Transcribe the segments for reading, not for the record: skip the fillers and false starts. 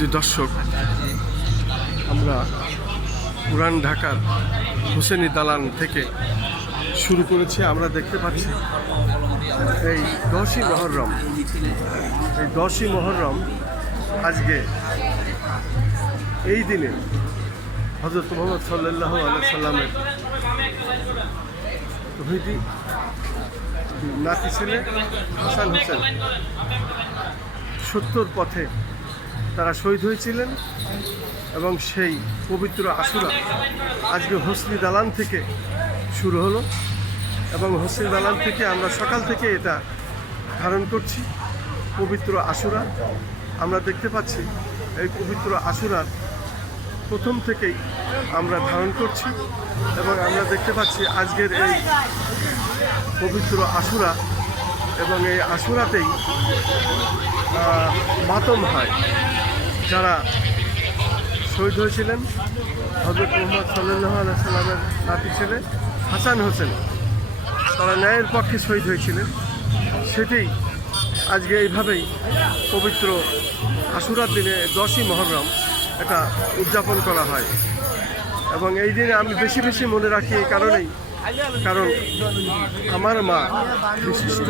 সুধী দর্শক, আমরা পুরান ঢাকার হোসেনি দালান থেকে শুরু করেছি। আমরা দেখতে পাচ্ছি এই 10ই মহররম, এই 10ই মহররম আজকে এই দিনে হযরত মুহাম্মদ সাল্লাল্লাহু আলাইহি সাল্লামের তৌহিদি নাতি ছেলে হাসান হোসেন সত্যর পথে তারা শহীদ হয়েছিলেন এবং সেই পবিত্র আশুরা আজকে হোসনি দালান থেকে শুরু হলো এবং হোসনি দালান থেকে আমরা সকাল থেকে এটা ধারণ করছি। পবিত্র আশুরা আমরা দেখতে পাচ্ছি, এই পবিত্র আশুরার প্রথম থেকেই আমরা ধারণ করছি এবং আমরা দেখতে পাচ্ছি আজকের এই পবিত্র আশুরা এবং এই আশুরাতেই মাতম হয় যারা শহীদ হয়েছিলেন। হযরত মুহাম্মদ সাল্লাল্লাহু আলাইহি সাল্লামের নাতি ছেলে হাসান হোসেন, তারা ন্যায়ের পক্ষে শহীদ হয়েছিলেন। সেটাই আজকে এইভাবেই পবিত্র আশুরার দিনে 10ই মহররম এটা উদযাপন করা হয় এবং এই দিনে আমি বেশি বেশি মনে রাখি এই কারণেই, কারণ আমার মা বিশিষ্ট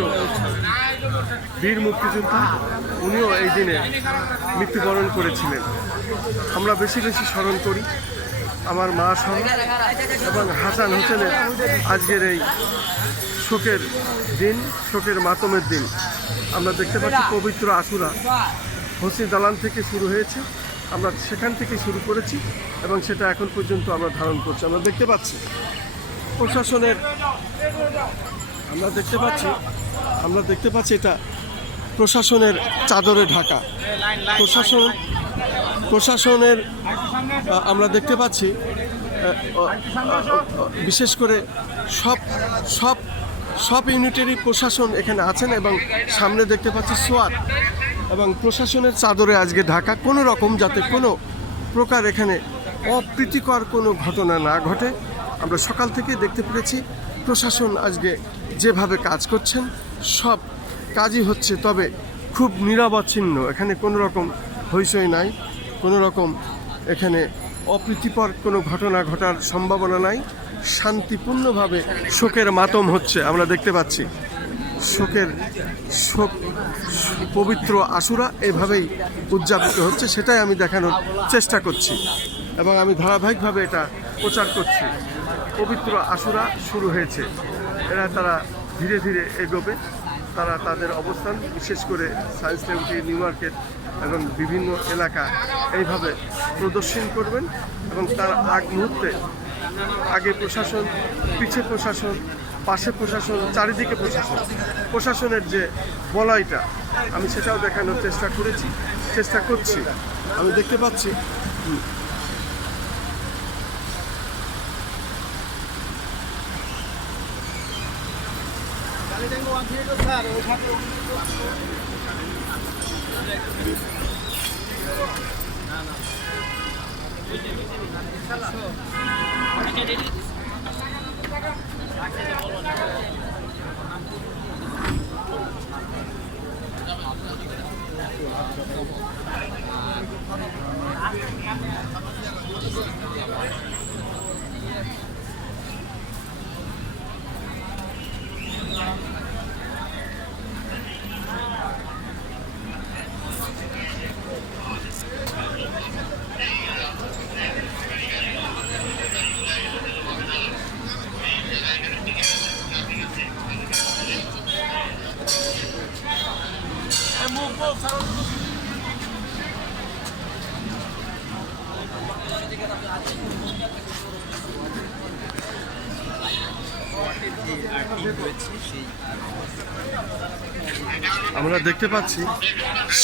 বীর মুক্তিযোদ্ধা, উনিও এই দিনে মৃত্যুবরণ করেছিলেন। আমরা বেশি বেশি স্মরণ করি আমার মা সহ এবং হাসান হোসেনের আজকের এই শোকের দিন, শোকের মাতমের দিন। আমরা দেখতে পাচ্ছি পবিত্র আশুরা হোসনি দালান থেকে শুরু হয়েছে, আমরা সেখান থেকে শুরু করেছি এবং সেটা এখন পর্যন্ত আমরা ধারণ করছি। আমরা দেখতে পাচ্ছি প্রশাসনের, আমরা দেখতে পাচ্ছি এটা প্রশাসনের চাদরে ঢাকা। প্রশাসনের আমরা দেখতে পাচ্ছি বিশেষ করে সব ইউনিটেরই প্রশাসন এখানে আছেন এবং সামনে দেখতে পাচ্ছি সোয়াত এবং প্রশাসনের চাদরে আজকে ঢাকা। কোনো রকম যাতে কোনো প্রকার এখানে অপ্রীতিকর কোনো ঘটনা না ঘটে আমরা সকাল থেকে দেখতে পেরেছি। প্রশাসন আজকে যেভাবে কাজ করছেন সব কাজই হচ্ছে, তবে খুব নিরবচ্ছিন্ন, এখানে কোনো রকম হইচই নাই, কোনো রকম এখানে অপ্রীতিকর কোনো ঘটনা ঘটার সম্ভাবনা নাই। শান্তিপূর্ণভাবে শোকের মাতম হচ্ছে, আমরা দেখতে পাচ্ছি শোক পবিত্র আশুরা এভাবেই উদযাপিত হচ্ছে, সেটাই আমি দেখানোর চেষ্টা করছি এবং আমি ধারাবাহিকভাবে এটা প্রচার করছি। পবিত্র আশুরা শুরু হয়েছে, তারা ধীরে ধীরে এগোবে, তারা তাদের অবস্থান বিশেষ করে সায়েন্স ল্যাবরেটরি, নিউ মার্কেট এবং বিভিন্ন এলাকা এইভাবে প্রদর্শন করবেন এবং তার আগ মুহূর্তে আগে প্রশাসন, পিছে প্রশাসন, পাশে প্রশাসন, চারিদিকে প্রশাসনের যে বলয়টা আমি সেটাও দেখানোর চেষ্টা করছি। আমি দেখতে পাচ্ছি আমরা দেখতে পাচ্ছি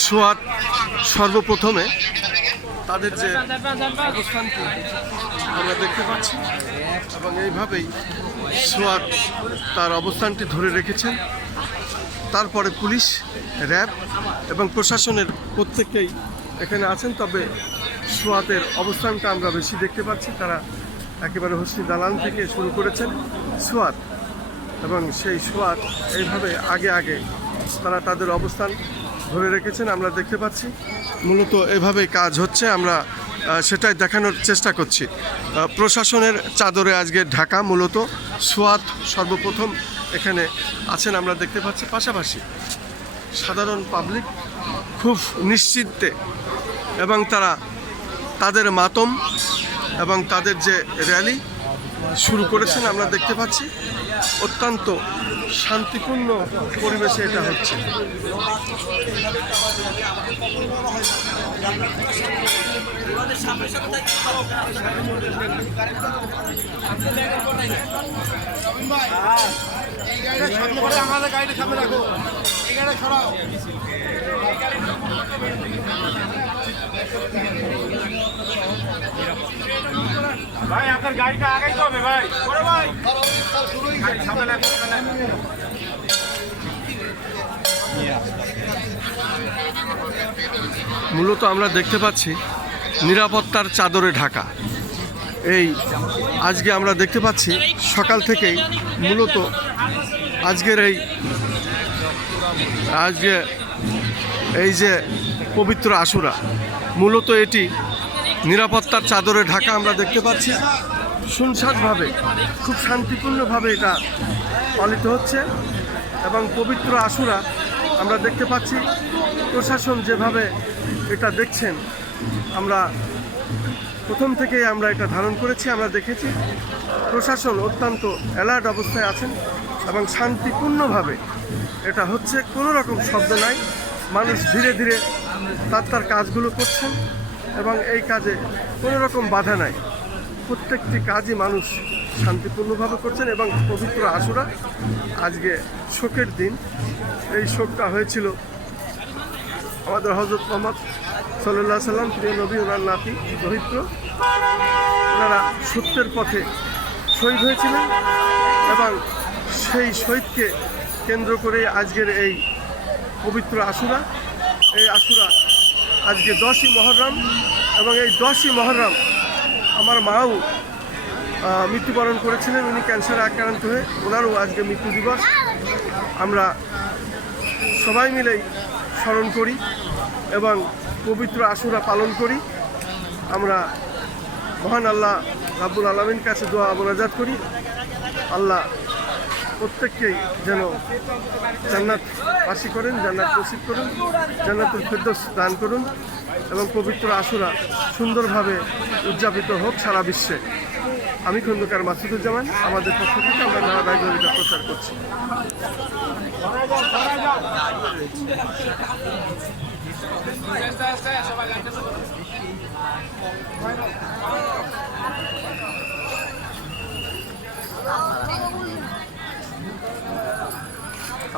সোয়াত সর্বপ্রথমে তাদের যে অবস্থানটি আমরা দেখতে পাচ্ছি এবং এইভাবেই সোয়াত তার অবস্থানটি ধরে রেখেছেন। তারপরে পুলিশ, র্যাব এবং প্রশাসনের প্রত্যেকেই এখানে আছেন, তবে সোয়াতের অবস্থানটা আমরা বেশি দেখতে পাচ্ছি। তারা একেবারে হোসনি দালান থেকে শুরু করেছেন সোয়াত এবং সেই সোয়াত এইভাবে আগে তারা তাদের অবস্থান ধরে রেখেছেন আমরা দেখতে পাচ্ছি। মূলত এভাবেই কাজ হচ্ছে, আমরা সেটাই দেখানোর চেষ্টা করছি। প্রশাসনের চাদরে আজকে ঢাকা, মূলত সোয়াত সর্বপ্রথম এখানে আছেন আমরা দেখতে পাচ্ছি। পাশাপাশি সাধারণ পাবলিক খুব নিশ্চিন্তে এবং তারা তাদের মাতম এবং তাদের যে র্যালি শুরু করেছেন আমরা দেখতে পাচ্ছি। অত্যন্ত শান্তিপূর্ণ পরিবেশে এটা হচ্ছে। আমাদের গাড়িটা সামনে রাখো, এই গাড়ি ছড়াও। ভাই আপনার গাড়িটা আগে হবে ভাই, ভাই সামনে রাখো। মূলত আমরা দেখতে পাচ্ছি নিরাপত্তার চাদরে ঢাকা। এই আজকে আমরা দেখতে পাচ্ছি সকাল থেকেই মূলত আজকের এই যে পবিত্র আশুরা, মূলত এটি নিরাপত্তার চাদরে ঢাকা আমরা দেখতে পাচ্ছি। সুনসানভাবে খুব শান্তিপূর্ণভাবে এটা পালিত হচ্ছে এবং পবিত্র আশুরা আমরা দেখতে পাচ্ছি প্রশাসন যেভাবে এটা দেখছেন, আমরা প্রথম থেকেই আমরা এটা ধারণ করেছি। আমরা দেখেছি প্রশাসন অত্যন্ত অ্যালার্ট অবস্থায় আছেন এবং শান্তিপূর্ণভাবে এটা হচ্ছে, কোনো রকম শব্দ নাই। মানুষ ধীরে ধীরে তার কাজগুলো করছেন এবং এই কাজে কোনো রকম বাধা নাই। প্রত্যেকটি কাজই মানুষ শান্তিপূর্ণভাবে করছেন এবং পবিত্র আশুরা আজকে শোকের দিন। এই শোকটা হয়েছিল আমাদের হযরত মুহাম্মদ সাল্লাল্লাহু আলাইহি সাল্লাম, প্রিয় নবী, ওনার নাতি দরিদ্র, ওনারা সত্যের পথে শহীদ হয়েছিলেন এবং সেই শহীদকে কেন্দ্র করে আজকের এই পবিত্র আশুরা। এই আশুরা আজকে 10ই মহররম এবং এই 10ই মহররম আমার মাও মৃত্যুবরণ করেছিলেন, উনি ক্যান্সারে আক্রান্ত হয়ে, ওনারও আজকে মৃত্যু দিবস। আমরা সবাই মিলেই স্মরণ করি এবং পবিত্র আশুরা পালন করি। আমরা মহান আল্লাহ রাব্বুল আলামিন কাছে দোয়া মোনাজাত করি, আল্লাহ প্রত্যেককেই যেন জান্নাত বাসী করেন, জান্নাত নসিব করুন, জান্নাতুল ফেরদৌস দান করুন এবং পবিত্র আশুরা সুন্দরভাবে উদযাপিত হোক সারা বিশ্বে। আমি খন্দকার মাসুদুজ্জামান, আমাদের পক্ষ থেকে আমরা ধারাবাহিকভাবে এটা প্রচার করছি।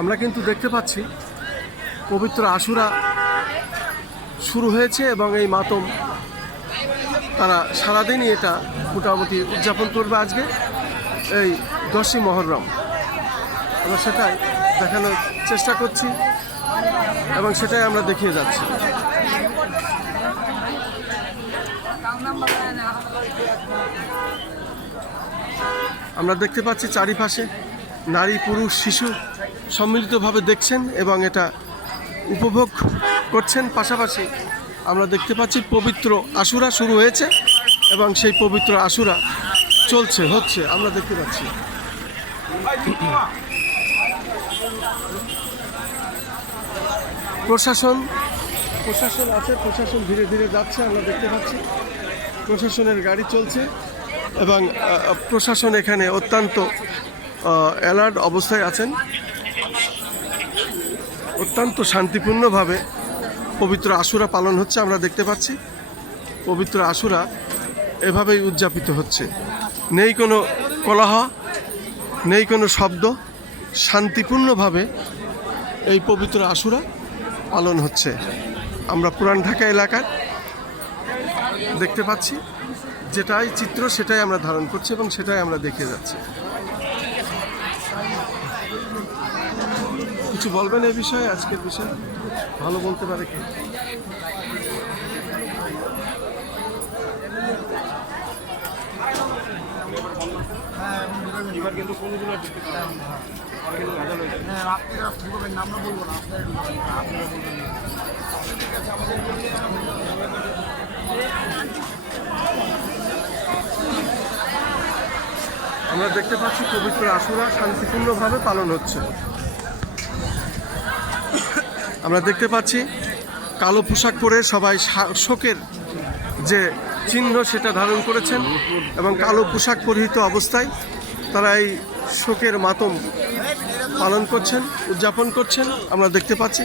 আমরা কিন্তু দেখতে পাচ্ছি পবিত্র আশুরা শুরু হয়েছে এবং এই মাতম তারা সারাদিনই এটা মোটামুটি উদযাপন করবে আজকে এই 10ই মহররম। আমরা সেটাই দেখানোর চেষ্টা করছি এবং সেটাই আমরা দেখিয়ে যাচ্ছি। আমরা দেখতে পাচ্ছি চারিপাশে নারী, পুরুষ, শিশু সম্মিলিতভাবে দেখছেন এবং এটা উপভোগ করছেন। পাশাপাশি আমরা দেখতে পাচ্ছি পবিত্র আশুরা শুরু হয়েছে এবং সেই পবিত্র আশুরা হচ্ছে আমরা দেখতে পাচ্ছি। প্রশাসন আছে, প্রশাসন ধীরে ধীরে যাচ্ছে, আমরা দেখতে পাচ্ছি প্রশাসনের গাড়ি চলছে এবং প্রশাসন এখানে অত্যন্ত অ্যালার্ট অবস্থায় আছেন। অত্যন্ত শান্তিপূর্ণভাবে পবিত্র আশুরা পালন হচ্ছে, আমরা দেখতে পাচ্ছি পবিত্র আশুরা এভাবেই উদযাপিত হচ্ছে। নেই কোনো কোলাহল, নেই কোনো শব্দ, শান্তিপূর্ণভাবে এই পবিত্র আশুরা পালন হচ্ছে। আমরা পুরান ঢাকা এলাকার দেখতে পাচ্ছি, যেটাই চিত্র সেটাই আমরা ধারণ করছি এবং সেটাই আমরা দেখে যাচ্ছি। কিছু বলবেন এই বিষয়ে, আজকের বিষয়ে ভালো বলতে পারে কি? এবার কিন্তু কোনগুলো দিতে পারে, আপনারা বলবো না, আপনারা বলবেন। আমরা দেখতে পাচ্ছি পবিত্র আশুরা শান্তিপূর্ণভাবে পালন হচ্ছে। আমরা দেখতে পাচ্ছি কালো পোশাক পরে সবাই শোকের যে চিহ্ন সেটা ধারণ করেছেন এবং কালো পোশাক পরিহিত অবস্থায় তারা এই শোকের মাতম পালন করছেন, উদযাপন করছেন। আমরা দেখতে পাচ্ছি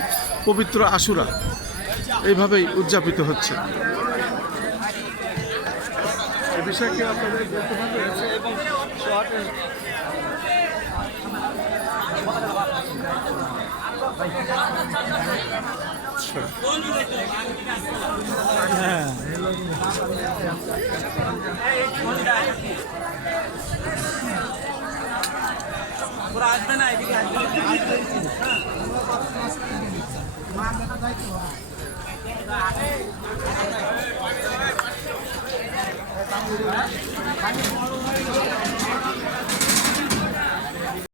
পবিত্র আশুরা এইভাবেই উদযাপিত হচ্ছে। এ বিষয়ে কি আপনাদের বলতে পারবেন? আসবে না এদিকে আসবে